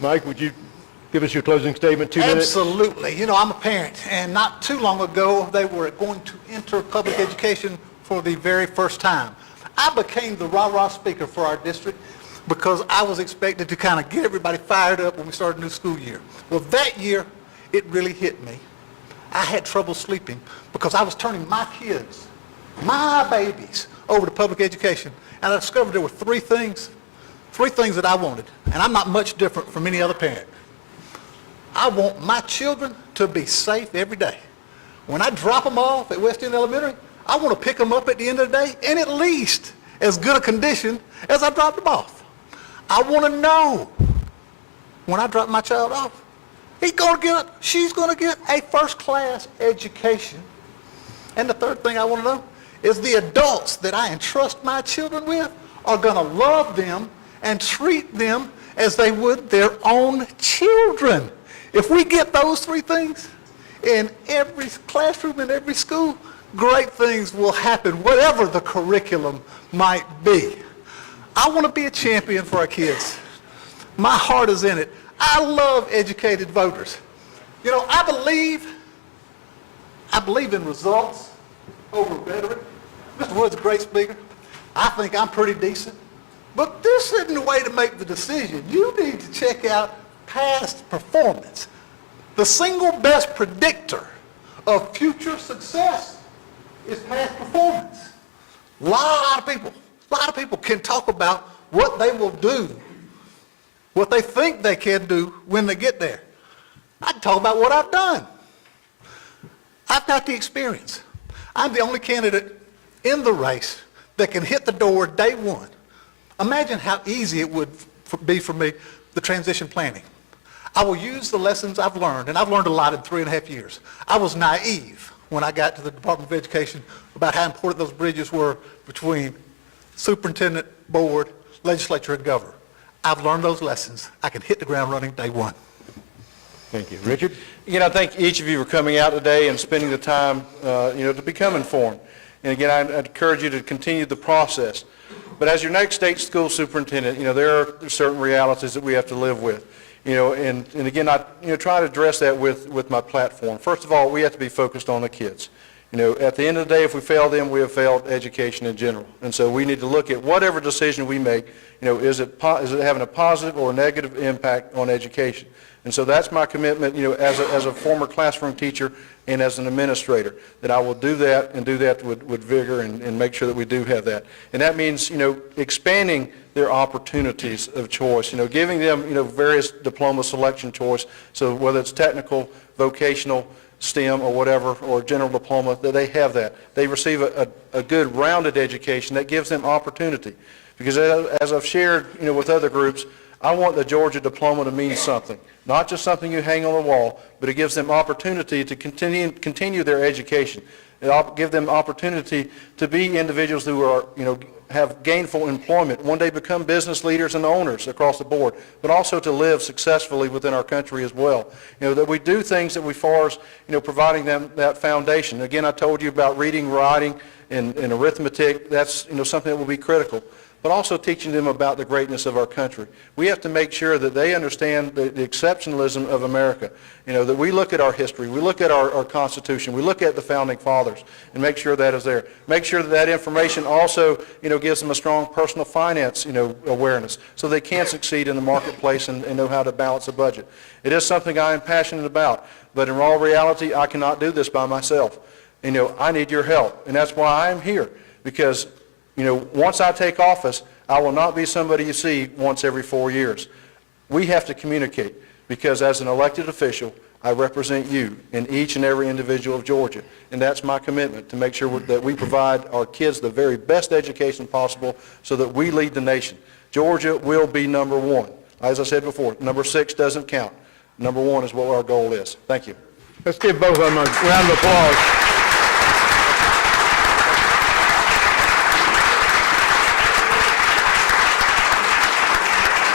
Mike, would you give us your closing statement, 2 minutes? Absolutely. You know, I'm a parent, and not too long ago, they were going to enter public education for the very first time. I became the rah-rah speaker for our district because I was expected to kind of get everybody fired up when we started a new school year. Well, that year, it really hit me. I had trouble sleeping because I was turning my kids, my babies, over to public education. And I discovered there were three things that I wanted. And I'm not much different from any other parent. I want my children to be safe every day. When I drop them off at West End Elementary, I want to pick them up at the end of the day in at least as good a condition as I dropped them off. I want to know when I drop my child off, she's going to get a first-class education. And the third thing I want to know is the adults that I entrust my children with are going to love them and treat them as they would their own children. If we get those three things in every classroom, in every school, great things will happen, whatever the curriculum might be. I want to be a champion for our kids. My heart is in it. I love educated voters. You know, I believe in results over rhetoric. Mr. Wood's a great speaker. I think I'm pretty decent. But this isn't the way to make the decision. You need to check out past performance. The single best predictor of future success is past performance. A lot of people can talk about what they will do, what they think they can do when they get there. I can talk about what I've done. I've got the experience. I'm the only candidate in the race that can hit the door day one. Imagine how easy it would be for me, the transition planning. I will use the lessons I've learned, and I've learned a lot in 3.5 years. I was naive when I got to the Department of Education about how important those bridges were between superintendent, board, legislature, and governor. I've learned those lessons. I can hit the ground running day one. Thank you. Richard? Again, I thank each of you for coming out today and spending the time, to become informed. And again, I encourage you to continue the process. But as your next state school superintendent, there are certain realities that we have to live with. And again, I try to address that with my platform. First of all, we have to be focused on the kids. At the end of the day, if we fail them, we have failed education in general. And so we need to look at whatever decision we make, is it having a positive or negative impact on education? And so that's my commitment, as a former classroom teacher and as an administrator, that I will do that and do that with vigor and make sure that we do have that. And that means, expanding their opportunities of choice, giving them, various diploma selection choice. So whether it's technical, vocational, STEM or whatever, or general diploma, that they have that. They receive a good rounded education that gives them opportunity. Because as I've shared, with other groups, I want the Georgia diploma to mean something. Not just something you hang on the wall, but it gives them opportunity to continue their education. It gives them opportunity to be individuals who are, have gainful employment, one day become business leaders and owners across the board, but also to live successfully within our country as well. That we do things that we far as, providing them that foundation. Again, I told you about reading, writing, and arithmetic. That's, something that will be critical. But also teaching them about the greatness of our country. We have to make sure that they understand the exceptionalism of America. That we look at our history, we look at our Constitution, we look at the Founding Fathers, and make sure that is there. Make sure that information also, gives them a strong personal finance, awareness, so they can succeed in the marketplace and know how to balance a budget. It is something I am passionate about, but in all reality, I cannot do this by myself. I need your help, and that's why I am here, because once I take office, I will not be somebody you see once every 4 years. We have to communicate, because as an elected official, I represent you and each and every individual of Georgia. And that's my commitment, to make sure that we provide our kids the very best education possible so that we lead the nation. Georgia will be number one. As I said before, number 6 doesn't count. Number 1 is what our goal is. Thank you. Let's give both of them a round of applause.